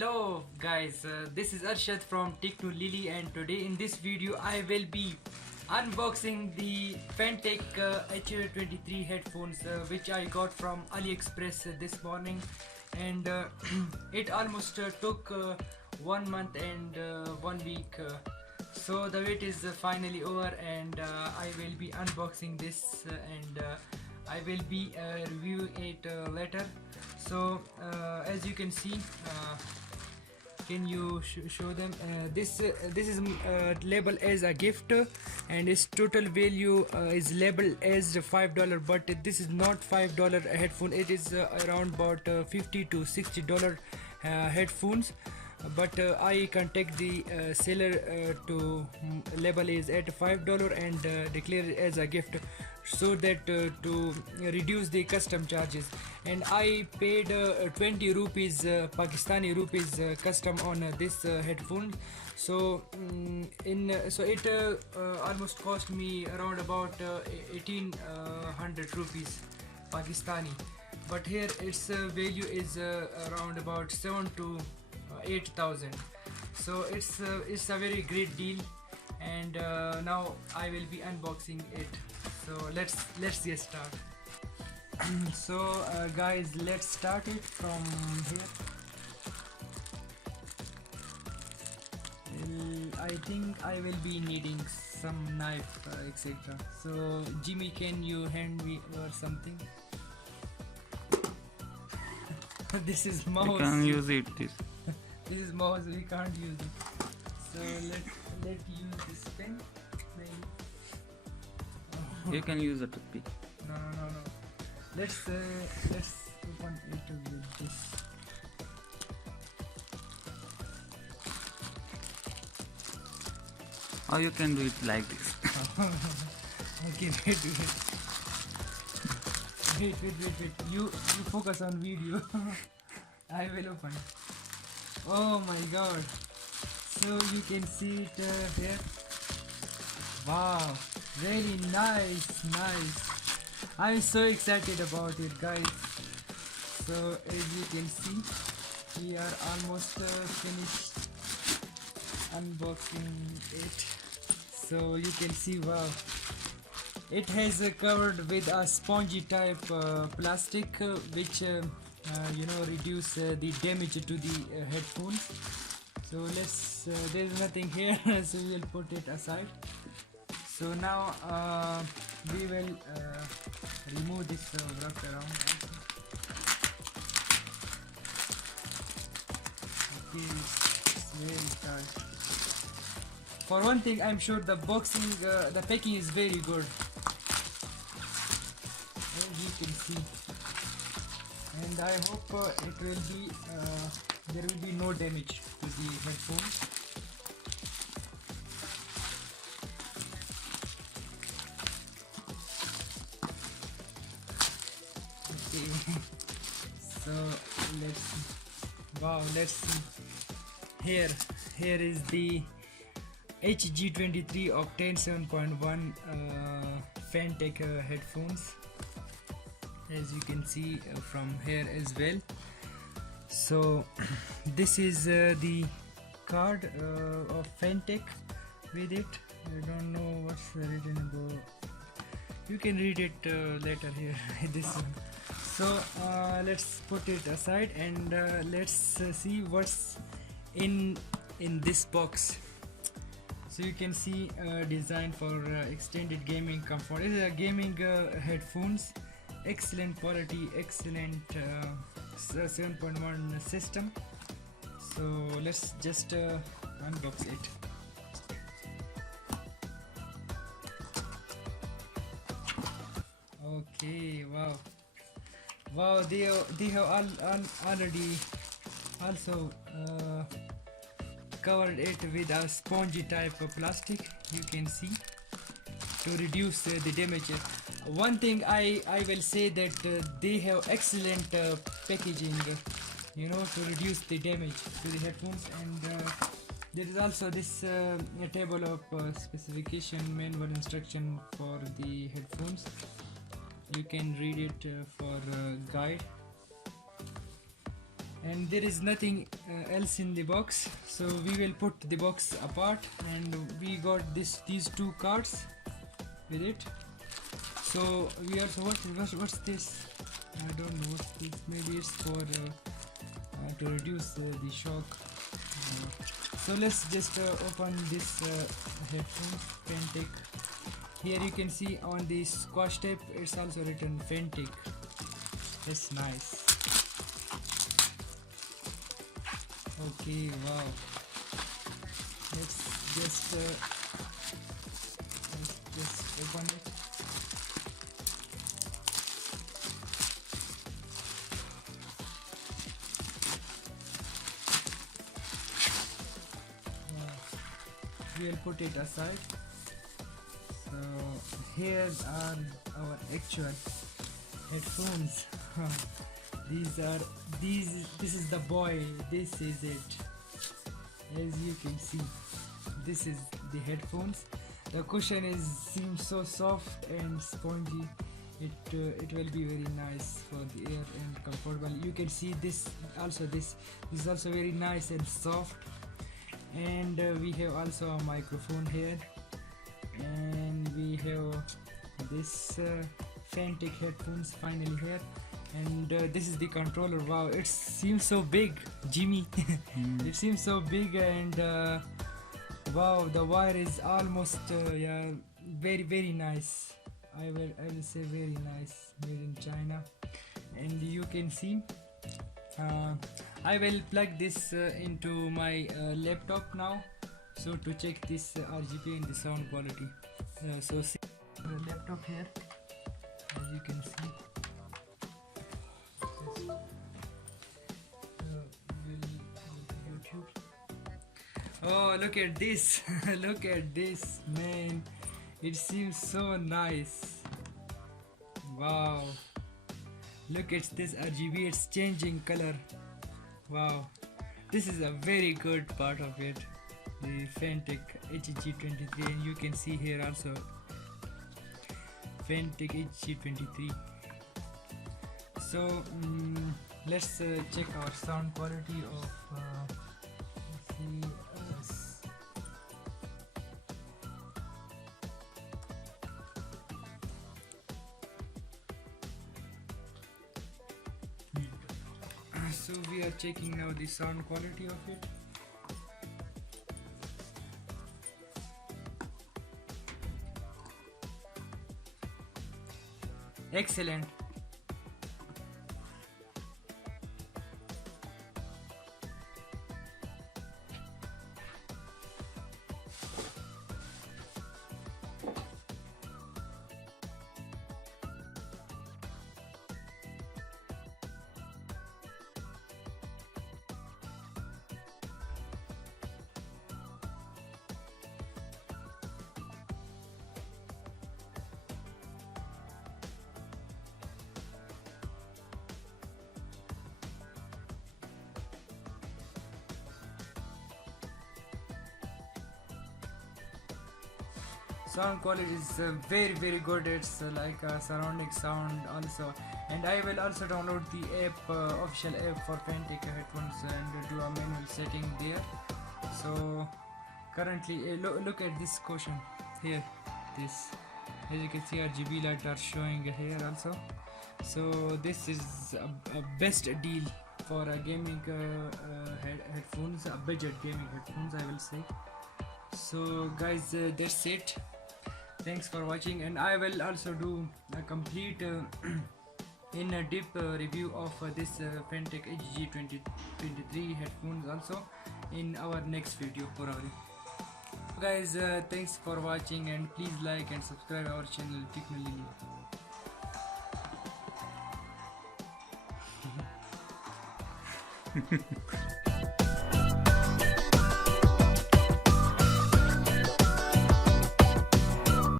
Hello guys, this is Arshad from Techno Lily, and today in this video I will be unboxing the Fantech HG23 headphones which I got from AliExpress this morning, and it almost took 1 month and 1 week, so the wait is finally over, and I will be unboxing this and I will be reviewing it later. So as you can see, can you show them? This is labeled as a gift, and its total value is labeled as $5, but this is not $5 headphone. It is around about $50 to $60 headphones. But I contact the seller to label is at $5 and declare it as a gift, so that to reduce the custom charges. And I paid 20 rupees Pakistani rupees custom on this headphone. So it almost cost me around about 1800 rupees Pakistani, but here its value is around about 7 to 8,000. So it's a very great deal, and now I will be unboxing it. So let's get started. So guys, let's start it from here. I think I will be needing some knife, etc. So Jimmy, can you hand me or something? This is mouse. You can use it. This is mouse, we can't use it. So let's use this pen maybe. You can use a toothpick. No. Let's open it with this. Or you can do it like this. Okay, wait. You focus on video. I will open. Oh my god. So you can see it here. Wow, really nice. I'm so excited about it, guys. So as you can see, we are almost finished unboxing it. So you can see, wow, it has covered with a spongy type plastic, which reduce the damage to the headphones. So there's nothing here, so we'll put it aside. So now we will remove this wrap around. Okay, it's very tight. For one thing, I'm sure the packing is very good, as you can see, and I hope it will be there will be no damage to the headphones. Okay, so let's see. Here is the HG23 Octane 7.1 Fantech headphones, as you can see from here as well. So this is the card of Fantech with it. I don't know what's written about. You can read it later here. This one. So let's put it aside, and let's see what's in this box. So you can see design for extended gaming comfort. It is a gaming headphones, excellent quality, excellent 7.1 system. So let's just unbox it. Okay, wow, they have already also covered it with a spongy type of plastic, you can see, to reduce the damage. One thing I will say that they have excellent packaging, to reduce the damage to the headphones. And there is also this table of specification, manual instruction for the headphones. You can read it for guide. and there is nothing else in the box, so we will put the box apart. And we got these two cards with it. So we also what's this? I don't know what's this. Maybe it's for to reduce the shock. So let's just open this headphones Fantech. Here you can see on the squash tape it's also written Fantech. That's nice. Okay, wow. Let's just open it. We'll put it aside. So here are our actual headphones. This is the boy. This is it. As you can see, this is the headphones. The cushion seems so soft and spongy. It will be very nice for the ear and comfortable. You can see this is also very nice and soft. And we have also a microphone here, and we have this Fantech headphones finally here, and this is the controller. Wow, it seems so big, Jimmy. It seems so big, and wow, the wire is almost yeah, very nice. I will say very nice, made in China. And you can see I will plug this into my laptop now, so to check this RGB and the sound quality. So see the laptop here, as you can see. YouTube. Oh, look at this! Look at this, man! It seems so nice. Wow! Look at this RGB, it's changing color. Wow, this is a very good part of it, the Fantech HG23, and you can see here also Fantech HG23. So let's check our sound quality of so we are checking now the sound quality of it. Excellent. Sound quality is very good. It's like a surrounding sound also, and I will also download the app, official app for Fantech headphones, and do a manual setting there. So currently look at this cushion here. This, as you can see, RGB light are showing here also. So this is a best deal for a gaming headphones, a budget gaming headphones, I will say. So guys, that's it. Thanks for watching, and I will also do a complete in a deep review of this Fantech HG23 headphones also in our next video probably. Guys, thanks for watching, and please like and subscribe our channel Techno Lily.